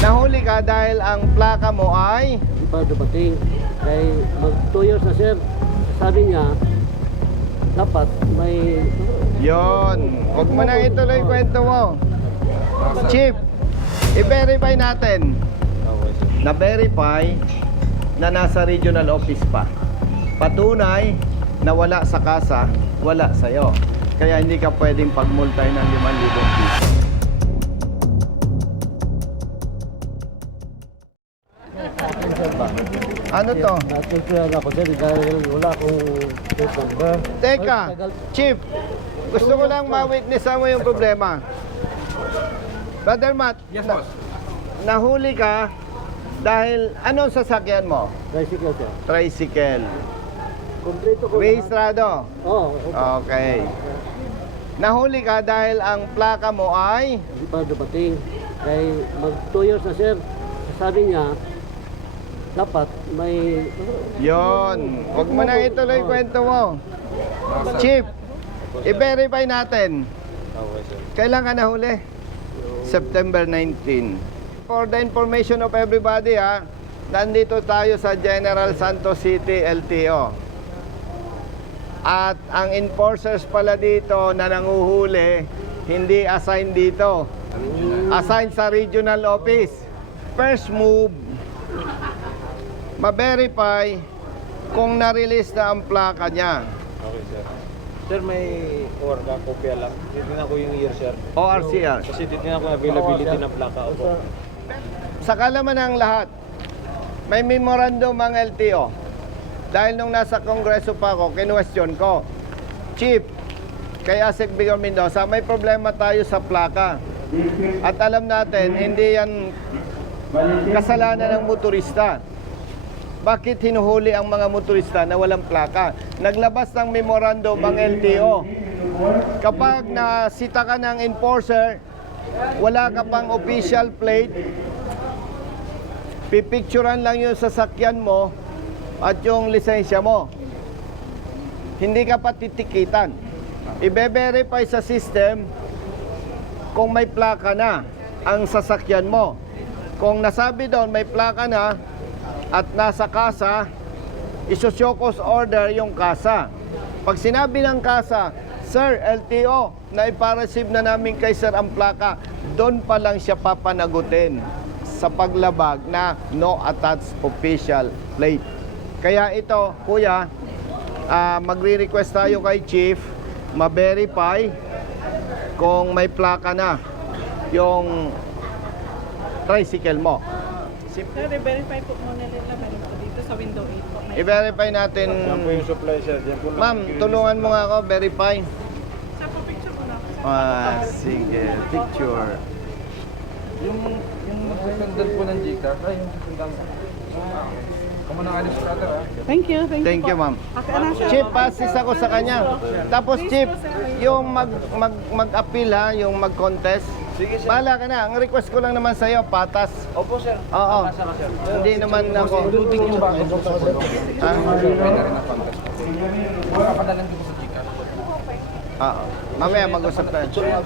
Nahuli ka dahil ang plaka mo ay pa dumating. Kay mag 2 years na sir. Sabi niya, dapat may... Yon. Huwag mo nang ituloy kwento mo. Chief, i-verify natin. Na-verify na nasa regional office pa. Patunay na wala sa kasa, wala sa'yo. Kaya hindi ka pwedeng pagmultay ng 5,000 piso. Ano to? Natutulungan ako sir dahil wala akong case number. Teka. Chief, gusto ko lang ma-witnessan mo yung problema. Brother Matt, Yes, na- boss. nahuli ka dahil anong sasakyan mo? Tricycle sir. Tricycle. Kompleto ko Rehistrado. Oo. Oh, Okay. Nahuli ka dahil ang plaka mo ay Hindi pa dumating. Kay mag 2 years na sir. Sabi niya, dapat may... Yon. Huwag mo nang ituloy kwento mo. Chief, i-verify natin. Kailan ka nahuli? September 19. For the information of everybody ha, nandito tayo sa General Santos City LTO. At ang enforcers pala dito na nanguhuli, hindi assigned dito. Assigned sa regional office. First move, ma-verify kung na-release na ang plaka niya. Okay, sir. Sir, may orga, kopya lang. Titignan ko yung year, sir. ORCR. Kasi titignan ko availability ng plaka. Opo. Sa kalaman ng lahat, may memorandum ang LTO. Dahil nung nasa kongreso pa ako, kinwestiyon ko, Chief, kay Asik Bigor Mendoza, may problema tayo sa plaka. At alam natin, hindi yan kasalanan ng motorista. Bakit hinuhuli ang mga motorista na walang plaka? Naglabas ng memorandum ang LTO. Kapag nasita ka ng enforcer, wala ka pang official plate, pipicturan lang yung sasakyan mo at yung lisensya mo. Hindi ka pa titikitan. Ibe-verify sa system kung may plaka na ang sasakyan mo. Kung nasabi doon may plaka na at nasa kasa, isosyokos order yung kasa. Pag sinabi ng kasa, Sir, LTO, na ipareceive na namin kay Sir ang plaka, doon pa lang siya papanagutin sa paglabag na no attached official plate. Kaya ito, kuya, ah, magre-request tayo kay Chief, ma-verify kung may plaka na yung tricycle mo. Sir, i-verify po muna nila meron po dito sa window 8 po. May I-verify natin. Yan po yung supply, sir. Yan po lang. Ma'am, tulungan mo nga ako, verify. Sa po picture ko na. Ah, sige, picture. Yung yung susundan po ng Gcash, ay yung susundan. Kamu na alis brother ah. Thank you, thank, Thank you, ma'am. Okay, ano? Chief, passes ako sa kanya. Tapos, Chief, yung mag, mag, mag-appeal ha, yung mag-contest. Sige, sir. Bahala ka na. Ang request ko lang naman sa'yo, patas. Opo, sir. Oo. Nasa ka, sir. Hindi naman ako. Including yung bago po sa puno. Ah, din po sa Gcash. Oo. Mamaya mag-usap tayo. Ba?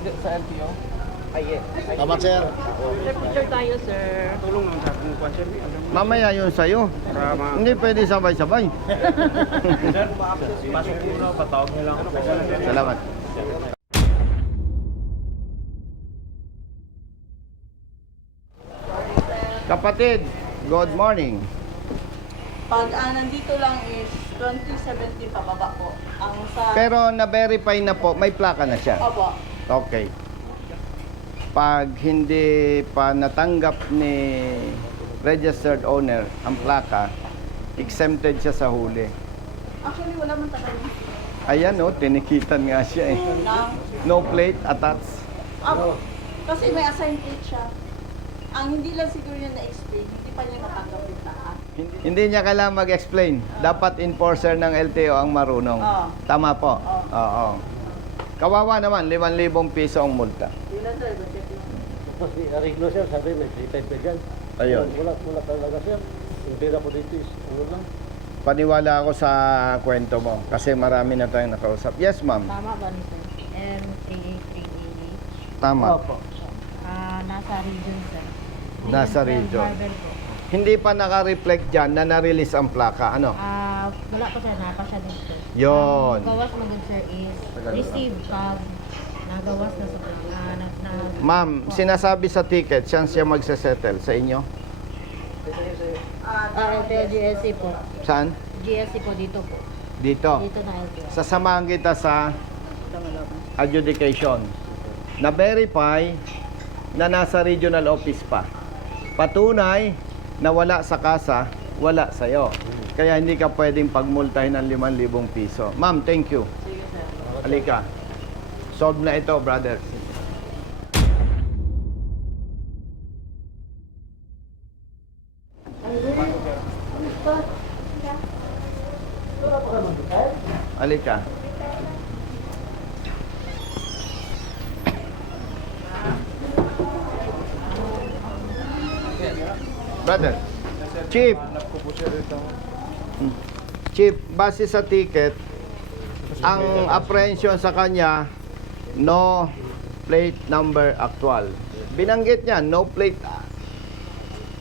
Hindi, Sa LTO. Sir, picture tayo, sir. Tulong naman sa akin po, sir. Mamaya yun sa'yo. Hindi pwede sabay-sabay. Sir, pasok po na. Patawag niyo lang ako. Salamat. Kapatid, good morning. Pag ah, nandito lang is 2070 pababa po. Ang sa... Pero na-verify na po, may plaka na siya. Opo. Okay. Pag hindi pa natanggap ni registered owner ang plaka, exempted siya sa huli. Actually, wala man talaga. Ayan oh, tinikitan nga siya eh. No plate attached. Opo. Kasi may assigned plate siya. Ang hindi lang siguro yun na-explain, hindi pa niya natanggap yung lahat. Hindi, hindi niya kailangan mag-explain. Dapat enforcer ng LTO ang marunong. Oo. Tama po. Oo. Kawawa naman, 5,000 piso ang multa. Yun lang sir, budget yun. Tapos si Ariglo sir, sabi may 3-5 ka dyan. Ayun. Wala, wala talaga sir. Yung pera ko dito is ano lang. Paniwala ako sa kwento mo kasi marami na tayong nakausap. Yes, ma'am. Tama ba ni sir? M-A-A-K-A-H. Tama. Opo. nasa region, sir. Nasa region. Driver po. Hindi pa naka-reflect dyan na na-release ang plaka. Ano? Ah, wala pa sir, napa siya dito. Yon. Ang gawas mo dun, sir, is receive pag nagawas na sa na, na, na, Ma'am, sinasabi sa ticket, siyang siya magsesettle sa inyo? Ah, yung GSC po. Saan? GSC po dito po. Dito. Dito na ito. Sasamahan kita sa adjudication. Na-verify na nasa regional office pa. Patunay na wala sa kasa, wala sa'yo. Kaya hindi ka pwedeng pagmultahin ng 5,000 piso. Ma'am, thank you. Halika. Solve na ito, brother. Halika. Brother. Chief. Chief, base sa ticket, ang apprehension sa kanya, no plate number actual. Binanggit niya, no plate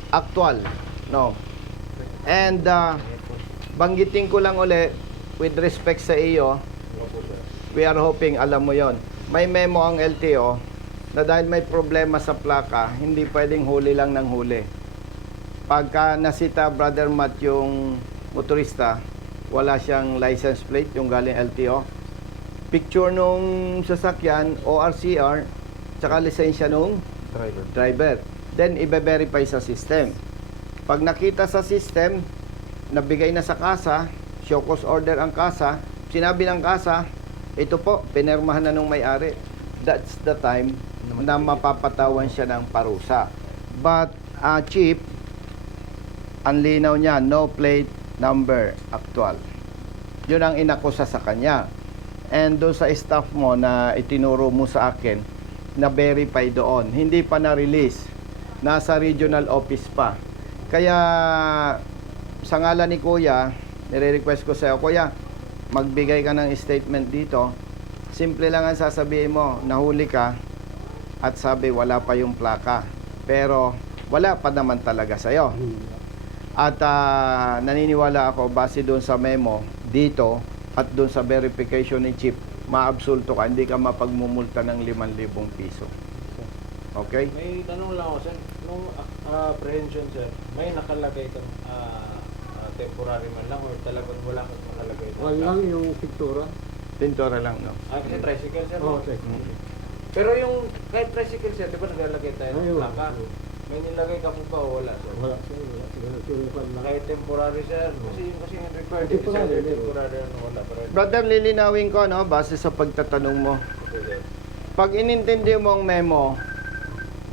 actual. No. And uh, banggitin ko lang uli, with respect sa iyo, we are hoping alam mo yon. May memo ang LTO na dahil may problema sa plaka, hindi pwedeng huli lang ng huli. Pagka nasita Brother Matt yung motorista, wala siyang license plate, yung galing LTO. Picture nung sasakyan, ORCR, tsaka lisensya nung Driver. driver. Then, ibe-verify sa system. Pag nakita sa system, nabigay na sa kasa, show cause order ang kasa, sinabi ng kasa, ito po, pinirmahan na nung may-ari. That's the time na mapapatawan siya ng parusa. But, uh, chief, ang linaw niya, no plate number actual. Yun ang inakusa sa kanya. And doon sa staff mo na itinuro mo sa akin, na verify doon. Hindi pa na-release. Nasa regional office pa. Kaya sa ngalan ni Kuya, nire-request ko sa'yo, Kuya, magbigay ka ng statement dito. Simple lang ang sasabihin mo, nahuli ka at sabi wala pa yung plaka. Pero wala pa naman talaga sa'yo. At ah, naniniwala ako base doon sa memo dito at doon sa verification ni Chief, maabsulto ka, hindi ka mapagmumulta ng 5,000 piso. Okay? May tanong lang ako, sir. Nung ah, apprehension, sir, may nakalagay kang ah, ah, temporary man lang or talagang wala kang nakalagay? na Wala lang yung pintura. Pintura lang, no? Ah, kasi tricycle, sir. Oo, no? sir. Pero yung kahit tricycle, sir, di ba naglalagay tayo ng plaka? May nilagay ka po ba o wala, sir? Wala sir, wala. Lang. Kahit temporary, sir. Kasi yung kasi yung required sir, Temporary, yung temporary, ano, wala. Pero, Brother, lilinawin ko, no? Base sa pagtatanong mo. okay, sir. Pag inintindi mo ang memo,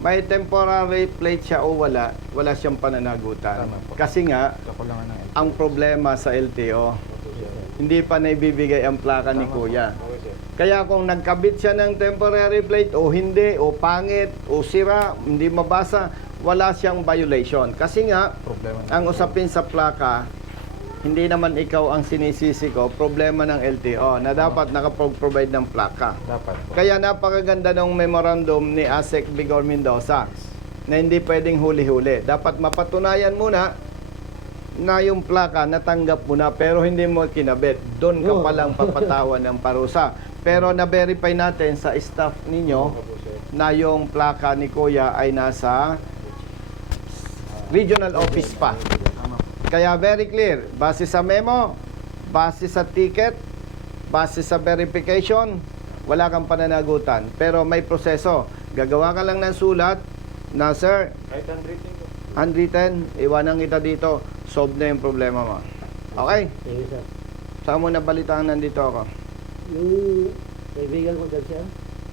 may temporary plate siya o wala, wala siyang pananagutan. Tama po. Kasi nga, Kakulangan ng ang problema sa LTO, hindi pa naibibigay ang plaka ni Kuya. Kaya kung nagkabit siya ng temporary plate o hindi, o pangit, o sira, hindi mabasa, wala siyang violation. Kasi nga, problema. ang usapin sa plaka, hindi naman ikaw ang sinisisi ko, problema ng LTO na dapat nakapag-provide ng plaka. Dapat po. Kaya napakaganda ng memorandum ni ASEC Bigor Mendoza na hindi pwedeng huli-huli. Dapat mapatunayan muna na yung plaka natanggap mo na pero hindi mo kinabit. Doon ka Oo. palang papatawan ng parusa. Pero na-verify natin sa staff ninyo na yung plaka ni Kuya ay nasa regional office pa. Kaya very clear, base sa memo, base sa ticket, base sa verification, wala kang pananagutan. Pero may proseso. Gagawa ka lang ng sulat na, Sir, Kahit handwritten ko. handwritten, iwanan kita dito, solve na yung problema mo. Okay? Sige sir. Saan mo nabalitaan nandito ako? Yung kaibigan ko dyan sir.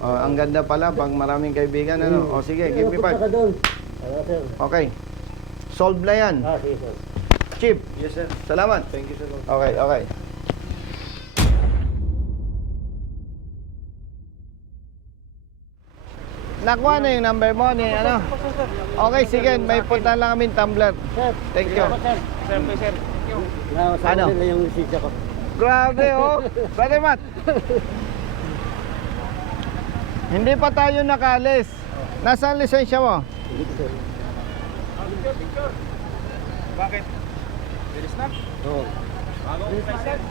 Oh, ang ganda pala, pag maraming kaibigan, ano? O sige, give me Punta five. ka doon. Ah, sir. Okay. Solve na yan. Ah, sige sir. Chief, Yes, sir. salamat. Thank you, sir. Okay, okay. Nakuha na yung number mo ni ano? Okay, sige, may punta lang kami tumbler. Sir. Thank you. Sir. Sir, sir. Nakasama Ano? nila yung lisensya ko. Grabe, oh. Brother Matt. Hindi pa tayo nakalis. Nasaan lisensya mo? Bakit? Bilis na? Oo. Bagong license?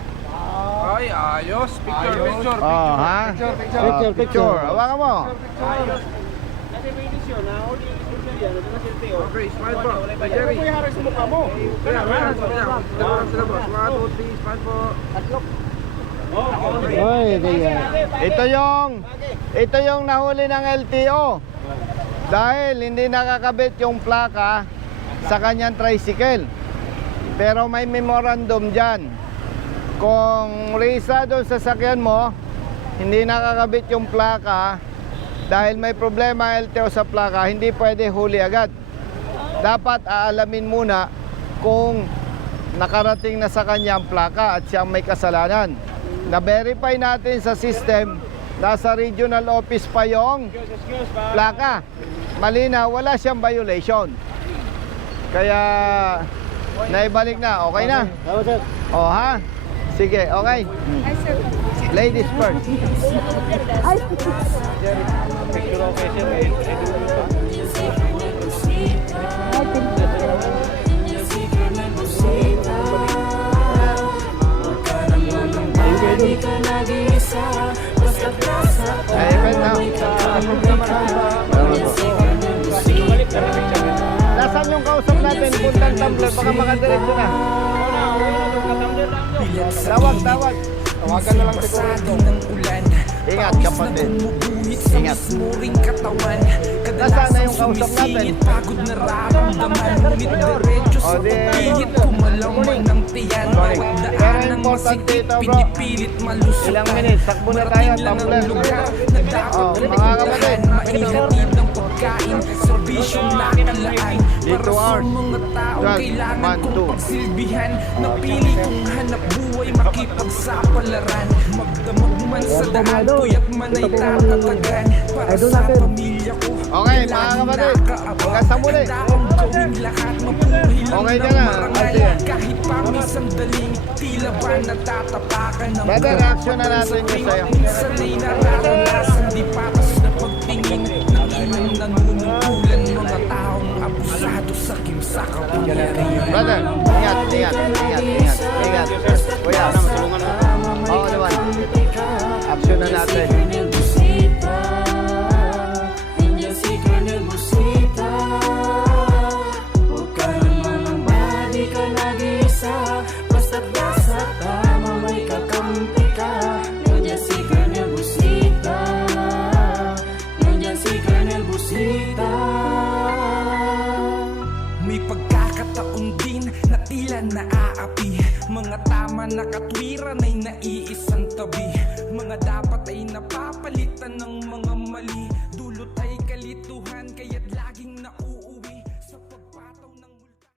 Ay, ayos. Picture, picture, Oh, ha? Picture, picture. Oh, Picture, picture. picture. Hawakan mo. Ayos. Kasi may inisyon, nahuli yung inisyon yan. Ito na silti, oh. Okay, smile po. Jerry. Ano po yung sa mukha mo? Kaya, kaya, kaya. Dalawa sila boss. One, two, three, smile po. Okay. Oy. Ito yung ito yung nahuli ng LTO. Dahil hindi nakakabit yung plaka sa kanyang tricycle. Pero may memorandum diyan. Kung rehistrado sa sasakyan mo, hindi nakakabit yung plaka dahil may problema LTO sa plaka, hindi pwede huli agad. Dapat aalamin muna kung nakarating na sa kanya ang plaka at siyang may kasalanan. Na-verify natin sa system, nasa regional office pa yung plaka. Malina, wala siyang violation. Kaya, naibalik na. Okay na? Tama, sir. O ha? Sige, okay. Ladies first. Picture okay siya, natin? Puntang Tumblr, baka makadiretso na. Tawag, tawag. Tawagan na lang siguro ito. Ingat, kapatid. Ingat. Nasaan na yung kausap natin? O di, sorry. Pero importante ito bro. Ilang minutes, sakbo na tayo, Tumblr. O, mga kapatid. Dito. hours. 12, 1, 2. Silbihan, napili kong hanap buhay makipagsapalaran. Magdamag man sa daan, kuya't man ay tatatagan. Para sa pamilya ko, Okay, mga kapatid. Hanggang sa muli. Okay ka na. Kahit pa may sandaling, tila ba Brother, reaction na natin yun sa'yo. Patas na pagtingin